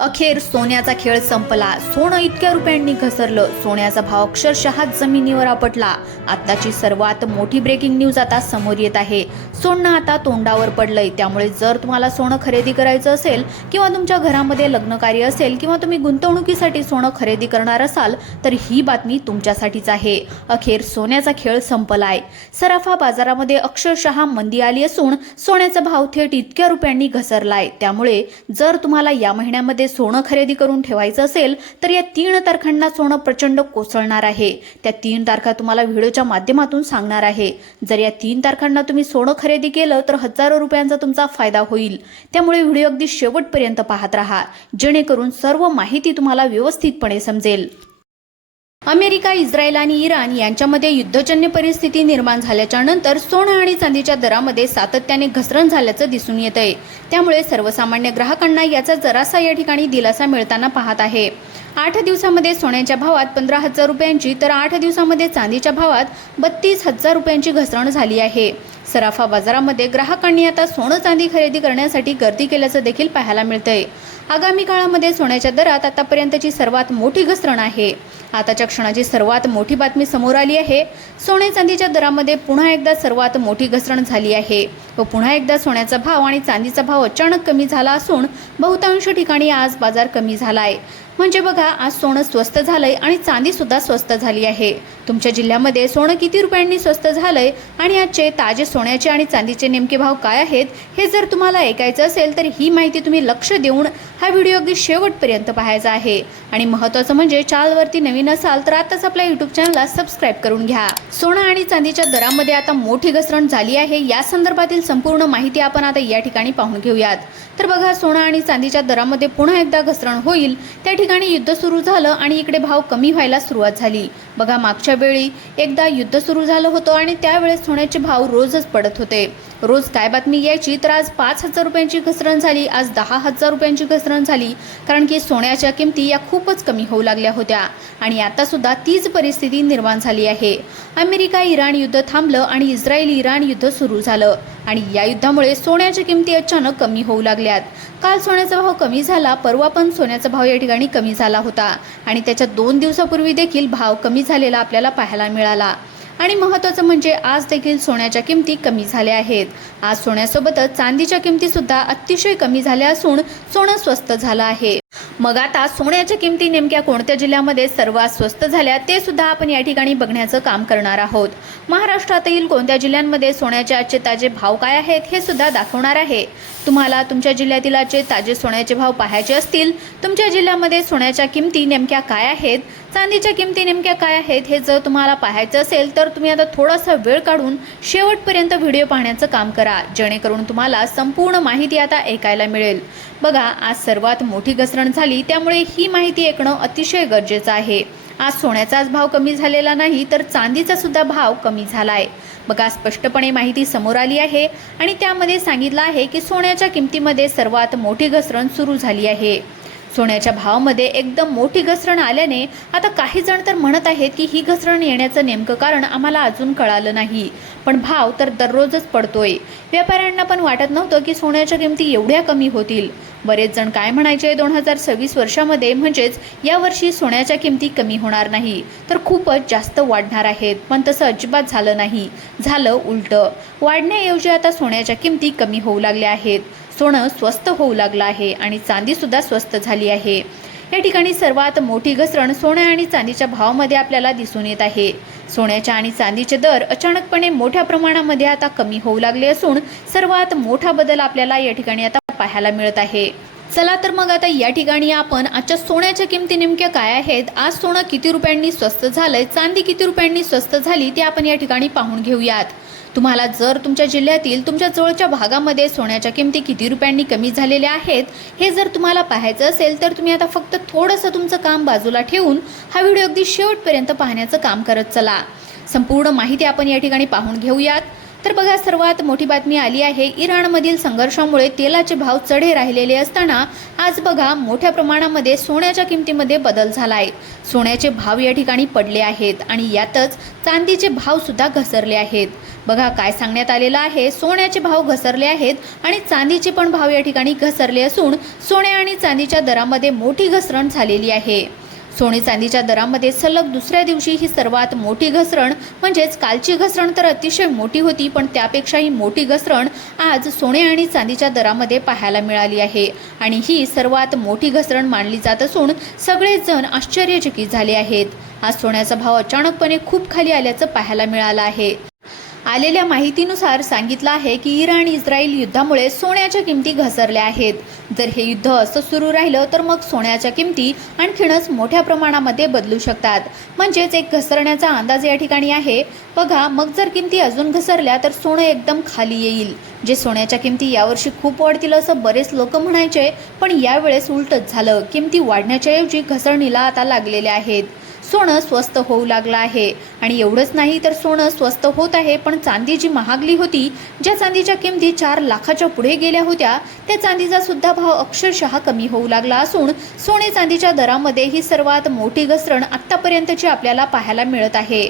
अखेर सोन्याचा खेळ संपला। सोनं इतक्या रुपयांनी घसरलं, सोन्याचा भाव अक्षरशः जमिनीवर आपटला। आताची सर्वात मोठी ब्रेकिंग न्यूज आता समोर येत आहे। सोनं आता तोंडावर पडलंय, त्यामुळे जर तुम्हाला सोनं खरेदी करायचं असेल किंवा तुमच्या घरामध्ये लग्न कार्य असेल किंवा तुम्ही गुंतवणुकीसाठी सोनं खरेदी करणार असाल तर ही बातमी तुमच्यासाठीच आहे। अखेर सोन्याचा खेळ संपलाय। सराफा बाजारामध्ये अक्षरशः मंदी आली असून सोन्याचा भाव थेट इतक्या रुपयांनी घसरलाय। त्यामुळे जर तुम्हाला या महिन्यामध्ये सोनं खरेदी करून ठेवायचं असेल तर या 3 तारखांना सोनं प्रचंड कोसळणार आहे। त्या 3 तारखा तुम्हाला व्हिडिओच्या माध्यमातून सांगणार आहे। जर या 3 तारखांना तुम्ही सोनं खरेदी केलं तर हजारो रुपयांचा तुमचा फायदा होईल। त्यामुळे व्हिडिओ अगदी शेवटपर्यंत पाहत राहा, जेणेकरून सर्व माहिती तुम्हाला व्यवस्थितपणे समजेल। अमेरिका, इस्रायल आणि इराण यांच्यामध्ये युद्धजन्य परिस्थिती निर्माण झाल्याच्या नंतर सोनं आणि चांदीच्या दरामध्ये सातत्याने घसरण झाल्याचं दिसून येतंय। त्यामुळे सर्वसामान्य ग्राहकांना याचा जरासा या ठिकाणी दिलासा मिळताना पाहत आहे। 8 दिवसामध्ये सोन्याच्या भावात 15,000 रुपयांची तर 8 दिवसामध्ये चांदीच्या भावात 32,000 रुपयांची घसरण झाली आहे। सराफा बाजारामध्ये ग्राहकांनी आता सोनं चांदी खरेदी करण्यासाठी गर्दी केल्याचं देखील पाहायला मिळतंय। आगामी काळामध्ये सोन्याच्या दरात आतापर्यंतची सर्वात मोठी घसरण आहे। आताच्या क्षणाची सर्वात मोठी बातमी समोर आली आहे। सोने चांदीच्या दरामध्ये पुन्हा एकदा सर्वात मोठी घसरण झाली आहे व पुन्हा एकदा सोन्याचा भाव आणि चांदीचा भाव अचानक कमी झाला असून बहुतांश ठिकाणी आज बाजार कमी झालाय। म्हणजे बघा, आज सोनं स्वस्त झालंय आणि चांदी सुद्धा स्वस्त झाली आहे। तुमच्या जिल्ह्यामध्ये सोनं किती रुपयांनी स्वस्त झालंय आणि आजचे ताजे सोन्याचे आणि चांदीचे नेमके भाव काय आहेत हे जर तुम्हाला ऐकायचं असेल तर ही माहिती तुम्ही लक्ष देऊन हा व्हिडिओ अगदी शेवटपर्यंत पाहायचा आहे। आणि महत्त्वाचं म्हणजे चॅनलवरती नवीन असाल तर आताच आपल्या YouTube चॅनलला सबस्क्राईब करून घ्या। सोनं आणि चांदीच्या दरामध्ये आता मोठी घसरण झाली आहे, या संदर्भातील संपूर्ण माहिती आपण आता या ठिकाणी पाहून घेऊयात। तर बघा, सोनं आणि चांदीच्या दरामध्ये पुन्हा एकदा घसरण होईल। त्या ठिकाणी युद्ध सुरू झालं आणि इकडे भाव कमी व्हायला सुरुवात झाली। बघा, मागच्या वेळी एकदा युद्ध सुरू झालं होतं आणि त्यावेळेस सोन्याचे भाव रोजच पडत होते। रोज काय बातमी यायची तर आज 5,000 रुपयांची घसरण झाली, आज 10,000 रुपयांची घसरण झाली, कारण की सोन्याच्या किमती या खूपच कमी होऊ लागल्या होत्या। आणि आता सुद्धा तीच परिस्थिती निर्माण झाली आहे। अमेरिका इराण युद्ध थांबलं आणि इस्रायल इराण युद्ध सुरू झालं आणि या युद्धामुळे सोन्याच्या किमती अचानक कमी होऊ लागल्यात। काल सोन्याचा भाव कमी झाला, परवा पण सोन्याचा भाव या ठिकाणी कमी झाला होता आणि त्याच्या 2 दिवसापूर्वी देखील भाव कमी झालेला आपल्याला पाहायला मिळाला। आणि महत्त्वाचं म्हणजे आज देखील सोन्याच्या किमती कमी झाल्या आहेत। आज सोन्यासोबतच चांदीच्या किमती सुद्धा अतिशय कमी झाल्या असून सोनं स्वस्त झालं आहे। मग आता सोन्याच्या किमती नेमक्या कोणत्या जिल्ह्यामध्ये सर्वात स्वस्त झाल्या ते सुद्धा आपण या ठिकाणी बघण्याचं काम करणार आहोत। महाराष्ट्रातील कोणत्या जिल्ह्यांमध्ये सोन्याचे आजचे ताजे भाव काय आहेत हे सुद्धा दाखवणार आहे। तुम्हाला तुमच्या जिल्ह्यातील आजचे ताजे सोन्याचे भाव पाहायचे असतील, तुमच्या जिल्ह्यामध्ये सोन्याच्या किमती नेमक्या काय आहेत, चांदीच्या किमती नेमक्या काय आहेत हे जर तुम्हाला पाहायचं असेल तर तुम्ही आता थोडासा वेळ काढून शेवटपर्यंत व्हिडिओ पाहण्याचं काम करा, जेणेकरून तुम्हाला संपूर्ण माहिती आता ऐकायला मिळेल। बघा, आज सर्वात मोठी घसरण झाली, त्यामुळे ही माहिती ऐकणं अतिशय गरजेचं आहे। आज सोन्याचाच भाव कमी झालेला नाही तर चांदीचा सुद्धा भाव कमी झालाय। बघा, स्पष्टपणे माहिती समोर आली आहे आणि त्यामध्ये सांगितलं आहे की सोन्याच्या किमतीमध्ये सर्वात मोठी घसरण सुरू झाली आहे। सोन्याच्या भावामध्ये एकदम मोठी घसरण आल्याने आता काही जण तर म्हणत आहेत की ही घसरण येण्याचं नेमकं कारण आम्हाला अजून कळालं नाही, पण भाव तर दररोजच पडतोय। व्यापाऱ्यांना पण वाटत नव्हतं की सोन्याच्या किमती एवढ्या कमी होतील। बरेच जण काय म्हणायचे, 2026 वर्षामध्ये म्हणजेच यावर्षी सोन्याच्या किमती कमी होणार नाही तर खूपच जास्त वाढणार आहेत, पण तसं अजिबात झालं नाही। झालं उलटं, वाढण्याऐवजी आता सोन्याच्या किमती कमी होऊ लागल्या आहेत। सोनं स्वस्त होऊ लागलं आहे आणि चांदी सुद्धा स्वस्त झाली आहे। या ठिकाणी सर्वात मोठी घसरण सोन्या आणि चांदीच्या भावामध्ये आपल्याला दिसून येत आहे। सोन्याच्या आणि चांदीचे दर अचानकपणे मोठ्या प्रमाणामध्ये आता कमी होऊ लागले असून सर्वात मोठा बदल आपल्याला या ठिकाणी आता पाहायला मिळत आहे। चला तर मग आता या ठिकाणी आपण आजच्या सोन्याच्या किमती नेमक्या काय आहेत, आज सोनं किती रुपयांनी स्वस्त झालंय, चांदी किती रुपयांनी स्वस्त झाली ते आपण या ठिकाणी पाहून घेऊयात। तुम्हाला जर तुमच्या जिल्ह्यातील तुमच्या जवळच्या भागामध्ये सोन्याच्या किमती किती रुपयांनी कमी झालेल्या आहेत हे जर तुम्हाला पाहायचं असेल तर तुम्ही आता फक्त थोडंसं तुमचं काम बाजूला ठेवून हा व्हिडिओ अगदी शेवटपर्यंत पाहण्याचं काम करत चला। संपूर्ण माहिती आपण या ठिकाणी पाहून घेऊयात। तर बघा, सर्वात मोठी बातमी आली आहे. इराणमधील संघर्षामुळे तेलाचे भाव चढे राहिलेले असताना आज बघा मोठ्या प्रमाणामध्ये सोन्याच्या किमतीमध्ये बदल झालाय. सोन्याचे भाव या ठिकाणी पडले आहेत आणि यातच चांदीचे भाव सुद्धा घसरले आहेत. बघा काय सांगण्यात आलेलं आहे. सोन्याचे भाव घसरले आहेत आणि चांदीचे पण भाव या ठिकाणी घसरले असून सोने आणि चांदीच्या दरामध्ये मोठी घसरण झालेली आहे. सोने चांदीच्या दरामध्ये सलग दुसऱ्या दिवशी ही सर्वात मोठी घसरण, म्हणजेच कालची घसरण तर अतिशय मोठी होती, पण त्यापेक्षाही मोठी घसरण आज सोने आणि चांदीच्या दरामध्ये पाहायला मिळाली आहे. आणि ही सर्वात मोठी घसरण मानली जात असून सगळेच जण आश्चर्यचकित झाले आहेत. आज सोन्याचा भाव अचानकपणे खूप खाली आल्याचं पाहायला मिळालं आहे. आलेल्या माहितीनुसार सांगितलं आहे की इराण इस्रायल युद्धामुळे सोन्याच्या किमती घसरल्या आहेत. जर हे युद्ध असं सुरू राहिलं तर मग सोन्याच्या किमती आणखीनच मोठ्या प्रमाणामध्ये बदलू शकतात. म्हणजेच एक घसरण्याचा अंदाज या ठिकाणी आहे. बघा, मग जर किमती अजून घसरल्या तर सोनं एकदम खाली येईल. जे सोन्याच्या किमती यावर्षी खूप वाढतील असं बरेच लोक म्हणायचे, पण यावेळेस उलटच झालं. किमती वाढण्याच्या ऐवजी घसरणीला आता लागलेले आहेत. सोनं स्वस्त होऊ लागलं आहे आणि एवढंच नाही तर सोनं स्वस्त होत आहे, पण चांदी जी महागली होती, ज्या चांदीच्या किमती 4 लाखाच्या पुढे गेल्या होत्या, त्या चांदीचा सुद्धा भाव अक्षरशः कमी होऊ लागला असून सोने चांदीच्या दरामध्ये ही सर्वात मोठी घसरण आत्तापर्यंतची आपल्याला पाहायला मिळत आहे.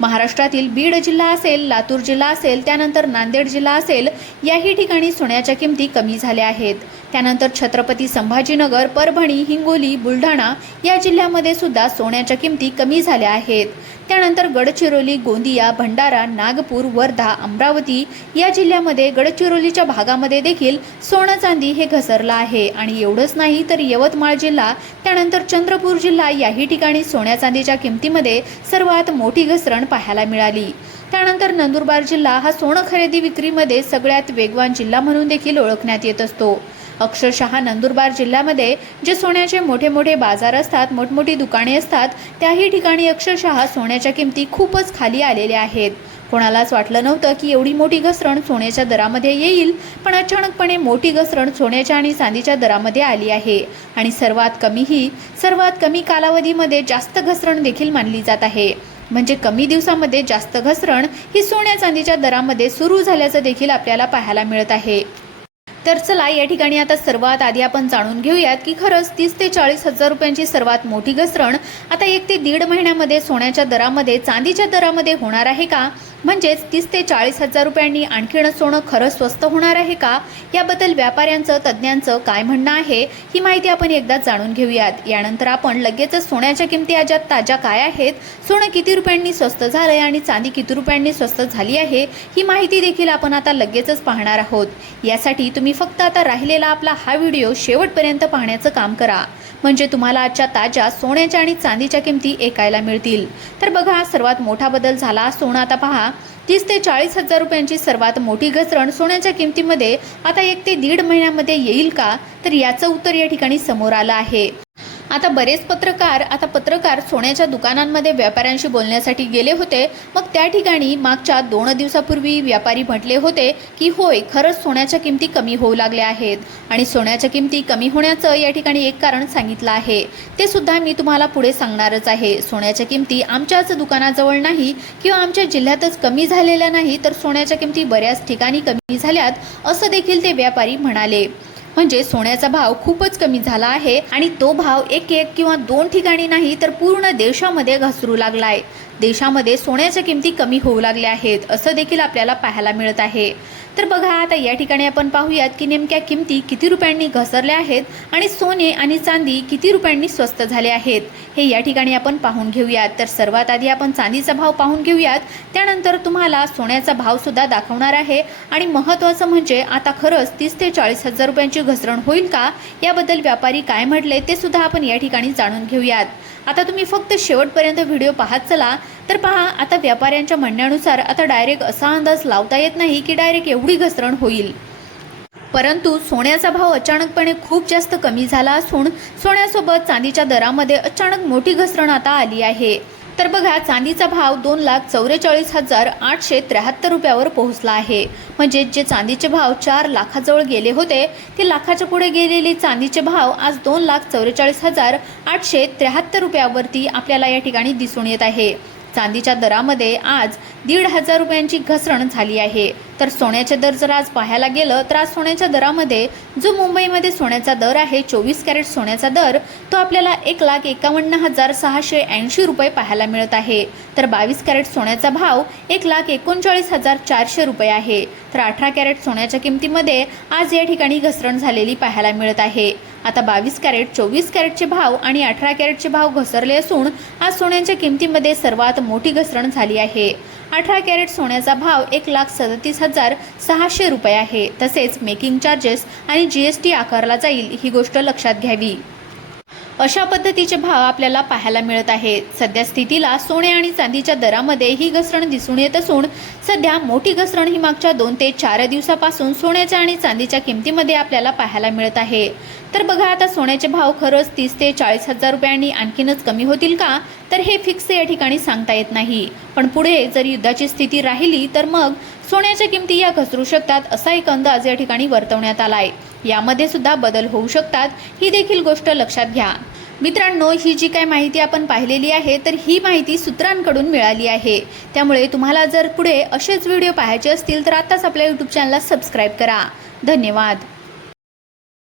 महाराष्ट्रातील बीड जिल्हा असेल, लातूर जिल्हा असेल, त्यानंतर नांदेड जिल्हा असेल, याही ठिकाणी सोन्याच्या किमती कमी झाल्या आहेत. त्यानंतर छत्रपती संभाजीनगर, परभणी, हिंगोली, बुलढाणा या जिल्ह्यामध्ये सुद्धा सोन्याच्या किमती कमी झाल्या आहेत. त्यानंतर गडचिरोली, गोंदिया, भंडारा, नागपूर, वर्धा, अमरावती या जिल्ह्यामध्ये गडचिरोलीच्या भागामध्ये देखील सोनं चांदी हे घसरलं आहे. आणि एवढंच नाही तर यवतमाळ जिल्हा, त्यानंतर चंद्रपूर जिल्हा याही ठिकाणी सोन्या चांदीच्या किमतीमध्ये सर्वात मोठी घसरण पाहायला मिळाली. त्यानंतर नंदुरबार जिल्हा हा सोनं खरेदी विक्रीमध्ये सगळ्यात वेगवान जिल्हा म्हणून देखील ओळखण्यात येत असतो. अक्षरशः नंदुरबार जिल्ह्यामध्ये जे सोन्याचे मोठे मोठे बाजार असतात, मोठमोठी दुकाने असतात, त्याही ठिकाणी अक्षरशः सोन्याच्या किमती खूपच खाली आलेल्या आहेत. कोणालाच वाटलं नव्हतं की एवढी मोठी घसरण सोन्याच्या दरामध्ये येईल, पण अचानकपणे मोठी घसरण सोन्याच्या आणि चांदीच्या दरामध्ये आली आहे. आणि सर्वात कमी कालावधीमध्ये जास्त घसरण देखील मानली जात आहे. म्हणजे कमी दिवसामध्ये जास्त घसरण ही सोन्या चांदीच्या दरामध्ये सुरू झाल्याचं देखील आपल्याला पाहायला मिळत आहे. तर चला या ठिकाणी आता सर्वात आधी आपण जाणून घेऊयात की खरंच 30 ते 40 हजार रुपयांची सर्वात मोठी घसरण आता 1 ते 1.5 महिन्यामध्ये सोन्याच्या दरामध्ये, चांदीच्या दरामध्ये होणार आहे का? म्हणजेच 30 ते 40 हजार रुपयांनी आणखीन सोनं खरंच स्वस्त होणार आहे का? याबद्दल व्यापाऱ्यांचं, तज्ज्ञांचं काय म्हणणं आहे, ही माहिती आपण एकदा जाणून घेऊयात. यानंतर आपण लगेचच सोन्याच्या किमती आज ताज्या काय आहेत, सोनं किती रुपयांनी स्वस्त झालंय आणि चांदी किती रुपयांनी स्वस्त झाली आहे, ही माहिती देखील आपण आता लगेचच पाहणार आहोत. यासाठी तुम्ही फक्त आता राहिलेला आपला हा व्हिडिओ शेवटपर्यंत पाहण्याचं काम करा, म्हणजे तुम्हाला आजच्या ताज्या सोन्याच्या आणि चांदीच्या किमती ऐकायला मिळतील. तर बघा, सर्वात मोठा बदल झाला. सोनं आता पहा, 30 ते 40 हजार रुपयांची सर्वात मोठी घसरण सोन्याच्या किमतीमध्ये आता 1 ते 1.5 महिन्यामध्ये येईल का? तर याचं उत्तर या ठिकाणी समोर आलं आहे. आता बरेच पत्रकार सोन्याच्या दुकानांमध्ये व्यापाऱ्यांशी बोलण्यासाठी गेले होते. मग त्या ठिकाणी मागच्या 2 दिवसापूर्वी व्यापारी म्हटले होते की होय, खरंच सोन्याच्या किमती कमी होऊ लागल्या आहेत. आणि सोन्याच्या किमती कमी होण्याचं या ठिकाणी एक कारण सांगितलं आहे, ते सुद्धा मी तुम्हाला पुढे सांगणारच आहे. सोन्याच्या किमती आमच्याच दुकानाजवळ नाही किंवा आमच्या जिल्ह्यातच कमी झालेल्या नाही, तर सोन्याच्या किमती बऱ्याच ठिकाणी कमी झाल्यात, असं देखील ते व्यापारी म्हणाले. म्हणजे सोन्याचा भाव खूपच कमी झाला आहे आणि तो भाव एक किंवा 2 ठिकाणी नाही तर पूर्ण देशामध्ये घसरू लागलाय. देशामध्ये सोन्याच्या किमती कमी होऊ लागल्या आहेत, असं देखील आपल्याला पाहायला मिळत आहे. तर बघा, आता या ठिकाणी आपण पाहूयात की नेमक्या किमती किती रुपयांनी घसरल्या आहेत आणि सोने आणि चांदी किती रुपयांनी स्वस्त झाले आहेत, हे या ठिकाणी आपण पाहून घेऊयात. तर सर्वात आधी आपण चांदीचा भाव पाहून घेऊयात, त्यानंतर तुम्हाला सोन्याचा भाव सुद्धा दाखवणार आहे. आणि महत्त्वाचं म्हणजे आता खरंच 30 ते 40 हजार रुपयांची घसरण होईल का, याबद्दल व्यापारी काय म्हटले ते सुद्धा आपण या ठिकाणी जाणून घेऊयात. आता तुम्ही फक्त शेवटपर्यंत व्हिडिओ पाहत चला. तर पहा, आता व्यापाऱ्यांच्या म्हणण्यानुसार आता डायरेक्ट असा अंदाज लावता येत नाही की डायरेक्ट एवढी घसरण होईल, परंतु सोन्याचा भाव अचानकपणे खूप जास्त कमी झाला असून सोन्यासोबत चांदीच्या दरामध्ये अचानक मोठी घसरण आता आली आहे. तर बघा, चांदीचा भाव 2,44,873 रुपयावर पोहोचला आहे. म्हणजे जे चांदीचे भाव 4 लाखाजवळ गेले होते, ते लाखाच्या पुढे गेलेले चांदीचे भाव आज 2,44,873 रुपयावरती आपल्याला या ठिकाणी दिसून येत आहे. चांदीच्या दरामध्ये आज 1,500 रुपयांची घसरण झाली आहे. तर सोन्याचे दर जर आज पाहायला गेलं तर आज सोन्याच्या दरामध्ये जो मुंबईमध्ये सोन्याचा दर आहे 24 कॅरेट सोन्याचा दर तो आपल्याला 1,51,680 रुपये पाहायला मिळत आहे. तर 22 कॅरेट सोन्याचा भाव 1,39,400 रुपये आहे. तर 18 कॅरेट सोन्याच्या किमतीमध्ये आज या ठिकाणी घसरण झालेली पाहायला मिळत आहे. आता 22 कॅरेट 24 कॅरेटचे भाव आणि 18 कॅरेटचे भाव घसरले असून आज सोन्याच्या किमतीमध्ये सर्वात मोठी घसरण झाली आहे. 18 कॅरेट सोन्याचा भाव 1,37,600 रुपये आहे. तसेच मेकिंग चार्जेस आणि GST आकारला जाईल ही गोष्ट लक्षात घ्यावी. अशा पद्धतीचे भाव आपल्याला पाहायला मिळत आहेत. सध्या स्थितीला सोने आणि चांदीच्या दरामध्ये ही घसरण दिसून येत असून सध्या मोठी घसरण ही मागच्या 2 ते 4 दिवसापासून सोन्याच्या आणि चांदीच्या किमतीमध्ये आपल्याला पाहायला मिळत आहे. तर बघा आता सोन्याचे भाव खरंच 30 ते 40 हजार रुपयांनी आणखीनच कमी होतील का, तर हे फिक्स या ठिकाणी सांगता येत नाही. पण पुढे जर युद्धाची स्थिती राहिली तर मग सोन्याच्या किमती या घसरू शकतात असा एक अंदाज या ठिकाणी वर्तवण्यात आलाय. यामध्ये सुद्धा बदल होऊ शकतात ही देखील गोष्ट लक्षात घ्या. मित्रांनो, ही जी काय माहिती आपण पाहिलेली आहे तर ही माहिती सूत्रांकडून मिळाली आहे. त्यामुळे तुम्हाला जर पुढे असेच व्हिडिओ पाहायचे असतील तर आताच आपल्या YouTube चॅनलला सबस्क्राईब करा. धन्यवाद.